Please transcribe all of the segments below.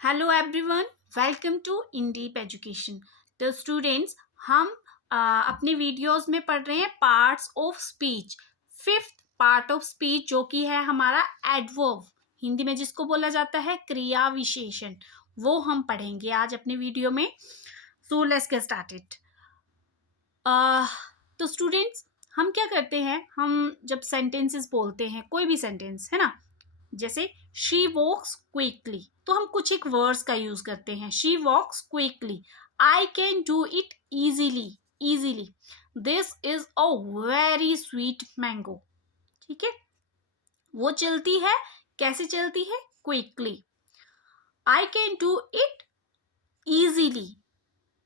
Hello everyone, welcome to in deep education. तो students, हम अपने वीडियोस में पढ़ रहे हैं parts of speech. Fifth part of speech जो कि है हमारा एडवर्ब, हिंदी में जिसको बोला जाता है क्रिया विशेषण, वो हम पढ़ेंगे आज अपने वीडियो में। So let's get started. तो स्टूडेंट्स, हम क्या करते हैं, हम जब सेंटेंसेस बोलते हैं, कोई भी सेंटेंस है ना, जैसे शी वॉक्स क्विकली, तो हम कुछ एक वर्ड्स का यूज करते हैं। She walks quickly, I can do it easily, easily, this is a very sweet mango. ठीक है, वो चलती है, कैसे चलती है? Quickly. I can do it easily,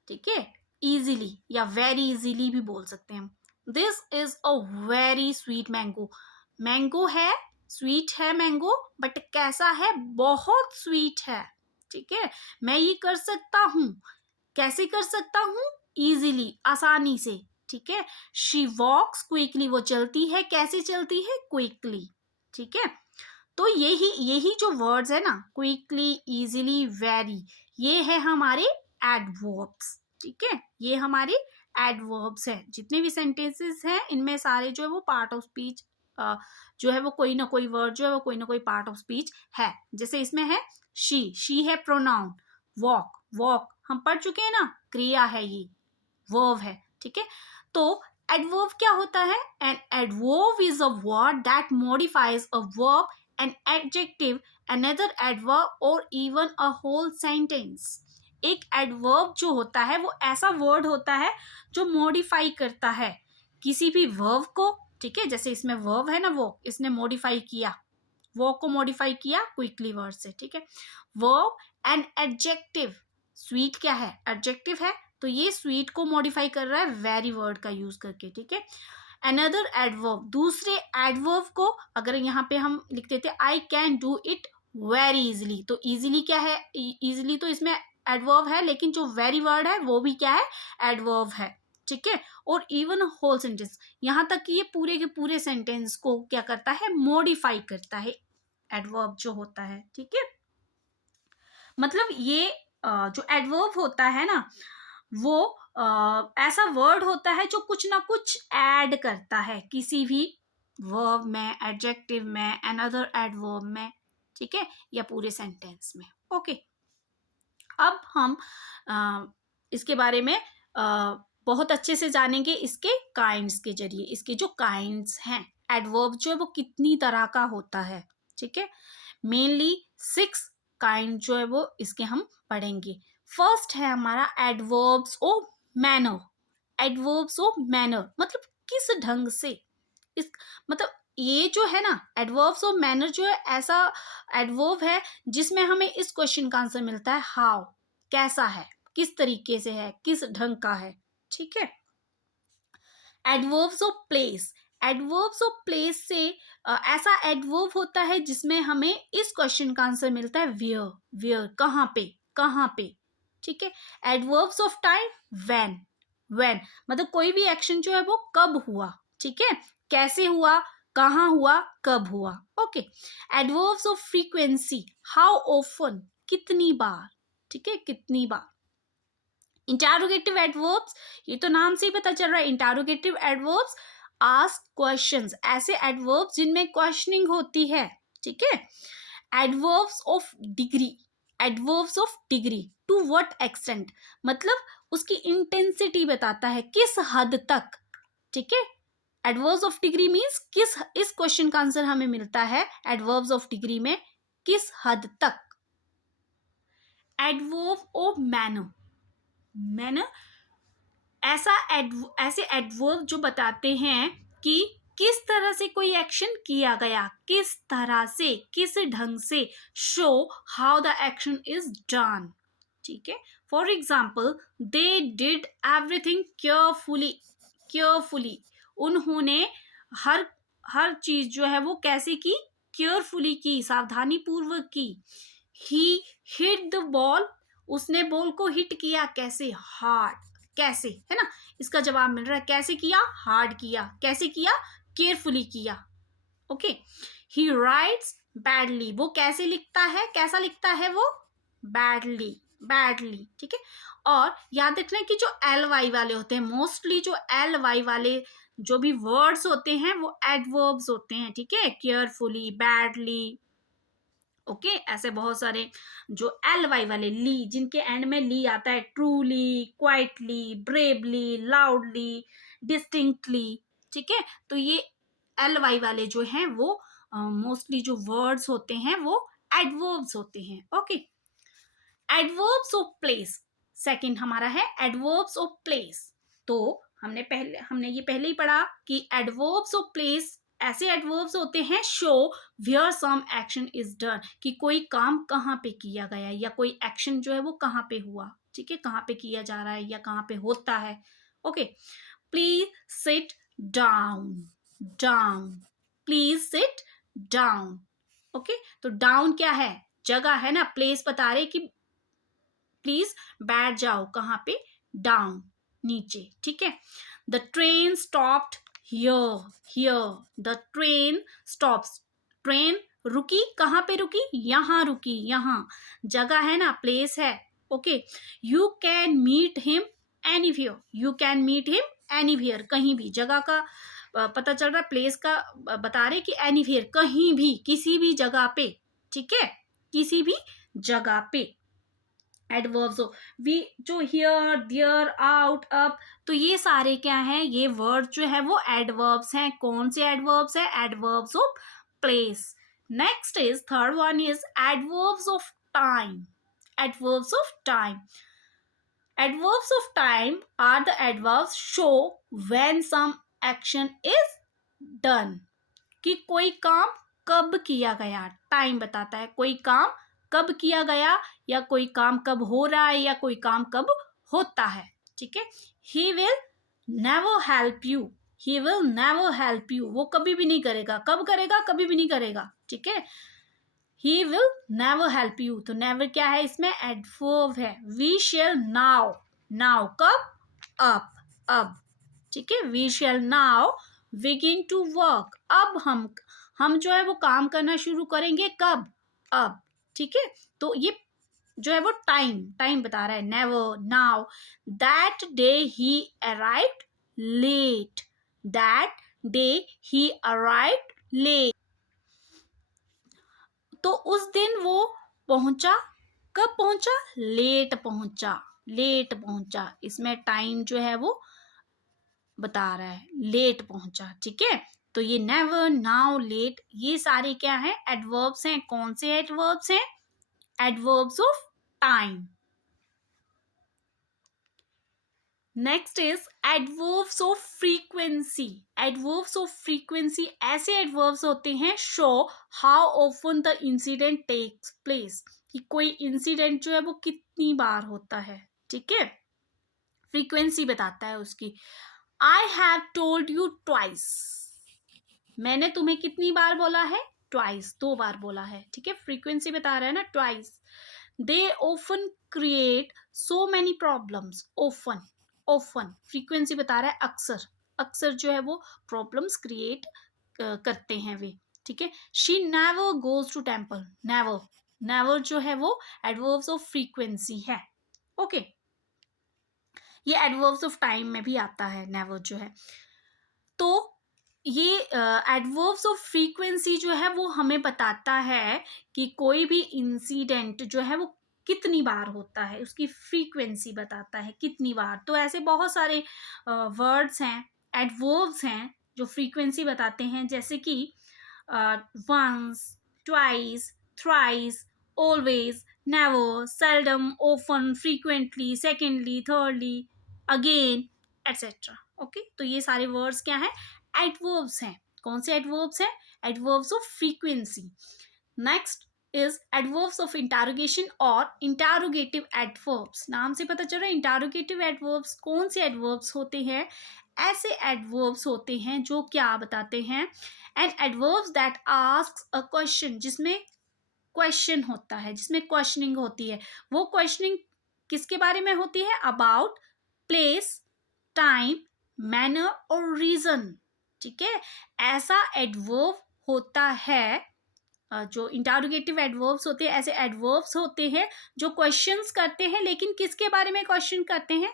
ठीक है, इजीली या वेरी इजीली भी बोल सकते हैं हम। This is a very sweet mango, mango है, स्वीट है मैंगो, बट कैसा है? बहुत स्वीट है। ठीक है, मैं ये कर सकता हूं, कैसे कर सकता हूं? इजीली, आसानी से। ठीक है, शी वॉक्स क्विकली, वो चलती है, कैसे चलती है? क्विकली। ठीक है, तो यही यही जो वर्ड्स है ना, क्विकली, इजीली, वेरी, ये है हमारे एडवर्ब्स। ठीक है, ये हमारे एडवर्ब्स है। जितने भी सेंटेंसेस हैं इनमें सारे जो है वो पार्ट ऑफ स्पीच जो है वो कोई ना कोई वर्ड जो है वो कोई ना कोई पार्ट ऑफ स्पीच है। जैसे इसमें है शी है प्रोनाउन। वॉक, वॉक हम पढ़ चुके हैं ना, क्रिया है, ये वर्ब है। ठीक है, तो एडवर्ब क्या होता है? An adverb is a word that modifies a verb, an adjective, another adverb or even a whole sentence। एक एडवर्ब जो होता है वो ऐसा वर्ड होता है जो मॉडिफाई करता है किसी भी वर्ब को। ठीक है, जैसे इसमें वर्ब है ना, वो इसने मॉडिफाई किया, वो को मॉडिफाई किया क्विकली वर्ड से। ठीक है, वर्ब एंड एडजेक्टिव, स्वीट क्या है? एडजेक्टिव है, तो ये स्वीट को मॉडिफाई कर रहा है वेरी वर्ड का यूज करके। ठीक है, अनदर एडवर्ब, दूसरे एडवर्ब को अगर यहाँ पे हम लिख देते आई can do it very easily, तो इजिली क्या है? इजिली तो इसमें एडवर्ब है, लेकिन जो वेरी वर्ड है वो भी क्या है? एडवर्ब है। ठीक है, और इवन होल सेंटेंस, यहाँ तक कि ये पूरे के पूरे सेंटेंस को क्या करता है? मॉडिफाई करता है एडवर्ब जो होता है। ठीक है, मतलब ये जो एडवर्ब होता है ना, वो ऐसा वर्ड होता है जो कुछ ना कुछ ऐड करता है किसी भी वर्ब में, एडजेक्टिव में, अनदर एडवर्ब में। ठीक है, या पूरे सेंटेंस में। ओके, अब हम इसके बारे में बहुत अच्छे से जानेंगे इसके काइंड्स के जरिए। इसके जो काइंड्स हैं, एडवर्ब जो है वो कितनी तरह का होता है। ठीक है, मेनली 6 काइंड जो है वो इसके हम पढ़ेंगे। फर्स्ट है हमारा adverbs of manner. Adverbs of manner मतलब किस ढंग से, इस मतलब ये जो है ना, एडवर्ब्स ऑफ मैनर जो है ऐसा एडवर्ब है जिसमें हमें इस क्वेश्चन का आंसर मिलता है, हाउ, कैसा है, किस तरीके से है, किस ढंग का है। ठीक है, adverbs of place, adverbs of place से ऐसा एडवर्ब होता है जिसमें हमें इस क्वेश्चन का आंसर मिलता है, वेयर, वेयर, कहाँ पे, कहाँ पे। ठीक है, adverbs of time, when, when मतलब कोई भी एक्शन जो है वो कब हुआ। ठीक है, कैसे हुआ, कहाँ हुआ, कब हुआ। Okay, adverbs of frequency, how often, कितनी बार। ठीक है, कितनी बार। इंटरोगेटिव एडवर्ब्स, ये तो नाम से ही पता चल रहा है, इंटरोगेटिव एडवर्ब्स आस्क क्वेश्चंस, ऐसे एडवर्ब्स जिनमें क्वेश्चनिंग होती है। ठीक है, adverbs of degree, adverbs of degree, to what extent मतलब उसकी इंटेंसिटी बताता है, किस हद तक। ठीक है, एडवर्ब्स ऑफ डिग्री मीन्स किस, इस क्वेश्चन का आंसर हमें मिलता है एडवर्ब्स ऑफ डिग्री में, किस हद तक। एडवर्ब ऑफ मैनर, मैनर ऐसे एडवर्ब जो बताते हैं कि किस तरह से कोई एक्शन किया गया, किस तरह से, किस ढंग से, show how the action is done. ठीक है, for example, they did everything carefully, carefully उन्होंने हर हर चीज जो है वो कैसे की? केयरफुली की, सावधानी पूर्वक की। ही हिट द बॉल, उसने बॉल को हिट किया, कैसे? हार्ड, कैसे, है ना, इसका जवाब मिल रहा है, कैसे किया? हार्ड किया, कैसे किया? केयरफुली किया। ओके, ही राइट्स बैडली, वो कैसे लिखता है, कैसा लिखता है वो? बैडली, बैडली, ठीक है। और याद रखना कि जो एल वाई वाले होते हैं, मोस्टली जो एल वाई वाले जो भी वर्ड्स होते हैं वो एडवर्ब्स होते हैं, ठीक है। केयरफुली, बैडली, ओके ऐसे बहुत सारे जो एल वाई वाले, ली जिनके एंड में ली आता है, truly, quietly, bravely, loudly, distinctly, ठीक है। तो ये एल वाई वाले जो हैं वो मोस्टली जो वर्ड्स होते हैं वो एडवर्ब्स होते हैं, okay. Adverbs of place, second हमारा है एडवर्ब्स ऑफ प्लेस। तो हमने ये पहले ही पढ़ा कि एडवर्ब्स ऑफ प्लेस ऐसे एडवर्ब्स होते हैं show where some action is done, कि कोई काम कहाँ पे किया गया या कोई एक्शन जो है वो कहाँ पे हुआ, ठीक है, कहाँ पे किया जा रहा है या कहाँ पे होता है, okay. Please sit down, down, please sit down, okay. तो डाउन क्या है, जगह है ना, प्लेस बता रहे कि प्लीज बैठ जाओ, कहाँ पे, डाउन, नीचे, ठीक है। The train stopped here, here the train stops, train रुकी, कहाँ पे रुकी, यहाँ रुकी, यहाँ, जगह है ना, प्लेस है, okay. You can meet him anywhere, you can meet him anywhere, कहीं भी, जगह का पता चल रहा है, प्लेस का बता रहे कि एनीवेयर, कहीं भी, किसी भी जगह पे, ठीक है, किसी भी जगह पे। एडवर्ब्स हो, वी जो हियर, देयर, आउट, अप, तो ये सारे क्या हैं, ये वर्ड जो है वो एडवर्ब्स हैं। कौन से एडवर्ब्स है, adverbs of place. Next is third one is adverbs of time, adverbs of time. Adverbs of time are the adverbs show when some action is done, कि कोई काम कब किया गया, टाइम बताता है कोई काम कब किया गया या कोई काम कब हो रहा है या कोई काम कब होता है, ठीक है। He will never help you, he will never help you, वो कभी भी नहीं करेगा, कब करेगा, कभी भी नहीं करेगा, ठीक है। He will never help you, तो नेवर क्या है इसमें, एडवर्ब है। वी शेल नाउ, नाउ कब, अब, अब, ठीक है। We shall now begin to work, अब हम जो है वो काम करना शुरू करेंगे, कब, अब, ठीक है। तो ये जो है वो टाइम, टाइम बता रहा है, never, now. That day he arrived late, that day he arrived late, तो उस दिन वो पहुंचा, कब पहुंचा, लेट पहुंचा, लेट पहुंचा, इसमें टाइम जो है वो बता रहा है, लेट पहुंचा, ठीक है। तो ये नेवर, नाउ, लेट, ये सारे क्या है, एडवर्ब्स हैं। कौन से एडवर्ब्स हैं, adverbs of time. Next is adverbs of frequency. Adverbs of frequency ऐसे एडवर्ब्स होते हैं show how often the incident takes place, कि कोई इंसिडेंट जो है वो कितनी बार होता है, ठीक है, फ्रीक्वेंसी बताता है उसकी। I have told you twice, मैंने तुम्हें कितनी बार बोला है, ट्वाइस, दो बार बोला है, ठीक है, फ्रीक्वेंसी बता रहा है ना, twice. They often create so many problems, often, often frequency बता रहा है, अक्सर, अक्सर जो है वो प्रॉब्लम्स क्रिएट करते हैं वे, ठीक है। She never goes to temple, never, never जो है वो एडवर्ब्स ऑफ फ्रीक्वेंसी है, ओके। ये एडवर्ब्स ऑफ टाइम में भी आता है नेवर जो है। तो ये एडवर्ब्स ऑफ फ्रीक्वेंसी जो है वो हमें बताता है कि कोई भी इंसिडेंट जो है वो कितनी बार होता है, उसकी फ्रीक्वेंसी बताता है कितनी बार। तो ऐसे बहुत सारे वर्ड्स हैं, एडवर्ब्स हैं जो फ्रीक्वेंसी बताते हैं, जैसे कि once, twice, thrice, always, never, seldom, often, frequently, secondly, thirdly, again, etcetera, okay. तो ये सारे वर्ड्स क्या हैं, एडवर्ब्स हैं। कौन से एडवर्ब्स हैं, adverbs of frequency. Next is adverbs of interrogation और इंटारोगेटिव एडवर्ब्स। नाम से पता चल रहा है इंटारोगेटिव एडवर्ब्स कौन से एडवर्ब्स होते हैं, ऐसे एडवर्ब्स होते हैं जो क्या बताते हैं, and adverbs that asks a question, जिसमें क्वेश्चन होता है, जिसमें क्वेश्चनिंग होती है। वो क्वेश्चनिंग किसके बारे में होती है, अबाउट प्लेस, टाइम, मैनर और रीजन, ठीक है। ऐसा एडवर्ब होता है जो इंटरोगेटिव एडवर्ब्स होते हैं, ऐसे एडवर्ब्स होते हैं जो क्वेश्चंस करते हैं, लेकिन किसके बारे में क्वेश्चन करते हैं?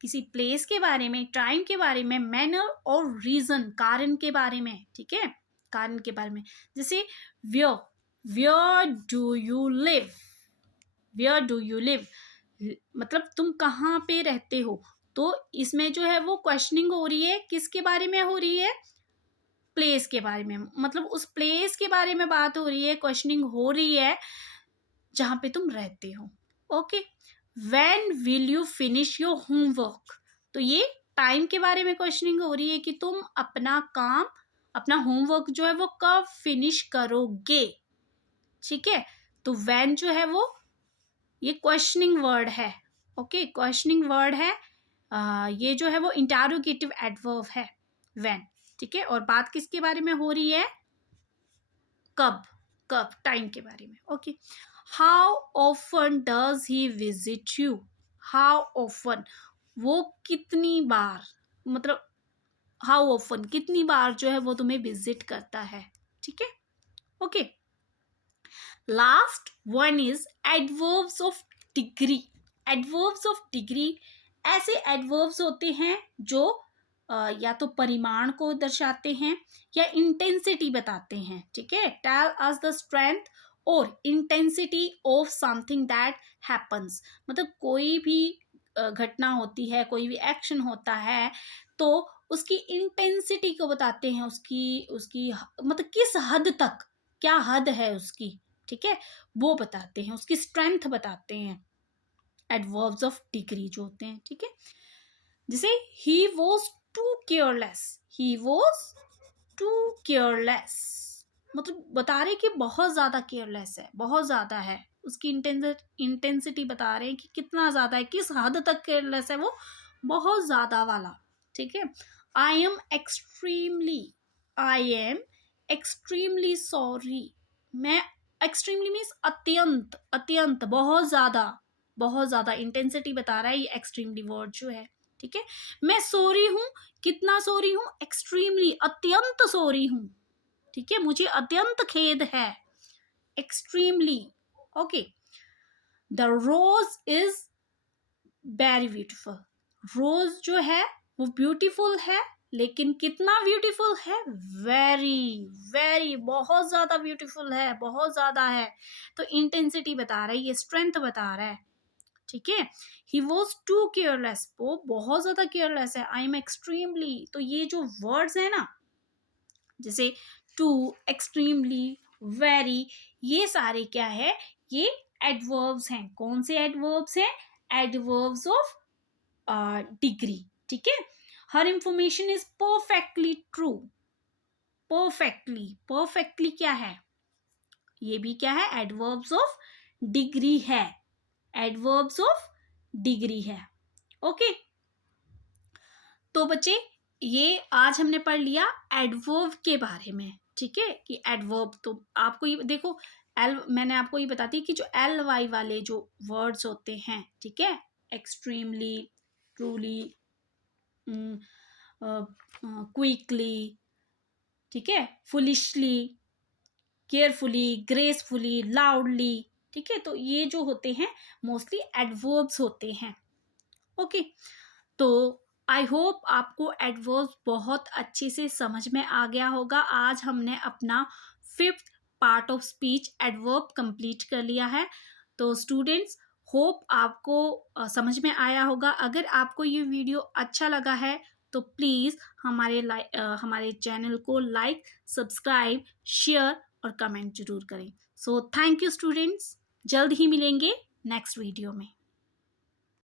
किसी प्लेस के बारे में, टाइम के बारे में, मैनर और रीजन, कारण के बारे में, ठीक है, कारण के बारे में। जैसे where do you live, where do you live मतलब तुम कहाँ पे रहते हो। तो इसमें जो है वो क्वेश्चनिंग हो रही है, किसके बारे में हो रही है? प्लेस के बारे में, मतलब उस प्लेस के बारे में बात हो रही है, क्वेश्चनिंग हो रही है जहाँ पे तुम रहते हो। Okay, when will you finish your homework, तो ये टाइम के बारे में क्वेश्चनिंग हो रही है कि तुम अपना काम, अपना होमवर्क जो है वो कब फिनिश करोगे, ठीक है। तो व्हेन जो है वो ये क्वेश्चनिंग वर्ड है, ओके, क्वेश्चनिंग वर्ड है। ये जो है वो इंटरोगेटिव एडवर्ब है व्हेन, ठीक है। और बात किसके बारे में हो रही है? कब, कब, टाइम के बारे में। Okay, how often does he visit you, how often, वो कितनी बार, मतलब हाउ ऑफन, कितनी बार जो है वो तुम्हें विजिट करता है, ठीक है। Okay, last one is adverbs of degree. Adverbs of degree ऐसे एडवर्ब्स होते हैं जो या तो परिमाण को दर्शाते हैं या इंटेंसिटी बताते हैं, ठीक है। टेल अस द स्ट्रेंथ और intensity of something that happens, मतलब कोई भी घटना होती है, कोई भी एक्शन होता है, तो उसकी इंटेंसिटी को बताते हैं, उसकी उसकी मतलब किस हद तक, क्या हद है उसकी, ठीक है, वो बताते हैं, उसकी स्ट्रेंथ बताते हैं एडवर्ब्स ऑफ डिग्री जो होते हैं, ठीक है। जैसे he was too careless, he was too careless, मतलब बता रहे कि बहुत ज्यादा केयरलेस है, बहुत ज्यादा है, उसकी इंटेंसिटी बता रहे हैं कि कितना ज्यादा है, किस हद तक केयरलेस है वो, बहुत ज्यादा वाला, ठीक है। I am extremely, I am extremely sorry, मैं, एक्सट्रीमली मीन्स अत्यंत, अत्यंत, बहुत ज्यादा इंटेंसिटी बता रहा है ये एक्सट्रीमली वर्ड जो है, ठीक है। मैं सॉरी हूं, कितना सॉरी हूं? एक्सट्रीमली, अत्यंत सॉरी हूं, ठीक है, मुझे अत्यंत खेद है, extremely. Okay, the rose is very beautiful, rose जो है वो ब्यूटीफुल है, लेकिन कितना ब्यूटीफुल है? वेरी वेरी, बहुत ज्यादा ब्यूटीफुल है, बहुत ज्यादा है। तो इंटेंसिटी बता रहा है, ये स्ट्रेंथ बता रहा है, ठीक है। ही वॉज टू केयरलेस, वो बहुत ज्यादा केयरलेस है। आई एम एक्सट्रीमली, तो ये जो वर्ड्स है ना, जैसे टू, एक्सट्रीमली, वेरी, ये सारे क्या है? ये एडवर्ब्स हैं। कौन से एडवर्ब्स हैं? एडवर्ब्स ऑफ डिग्री, ठीक है। हर information is perfectly true, perfectly, perfectly क्या है? ये भी क्या है? एडवर्ब्स ऑफ डिग्री है, एडवर्ब्स ऑफ डिग्री है। ओके, तो बच्चे ये आज हमने पढ़ लिया एडवर्ब के बारे में, ठीक है, कि एडवर्ब, तो आपको ये देखो, एल, मैंने आपको ये बताती कि जो एल वाई वाले जो वर्ड्स होते हैं, ठीक है, एक्सट्रीमली, ट्रूली, क्विकली, ठीक है, फुलिशली, केयरफुली, ग्रेसफुली, लाउडली, ठीक है, तो ये जो होते हैं मोस्टली एडवर्ब्स होते हैं। ओके, तो आई होप आपको एडवर्ब्स बहुत अच्छे से समझ में आ गया होगा। आज हमने अपना 5th part of speech adverb complete कर लिया है। तो स्टूडेंट्स, होप आपको समझ में आया होगा। अगर आपको ये वीडियो अच्छा लगा है तो प्लीज़ हमारे चैनल को लाइक, सब्सक्राइब, शेयर और कमेंट जरूर करें। सो थैंक यू स्टूडेंट्स, जल्द ही मिलेंगे नेक्स्ट वीडियो में।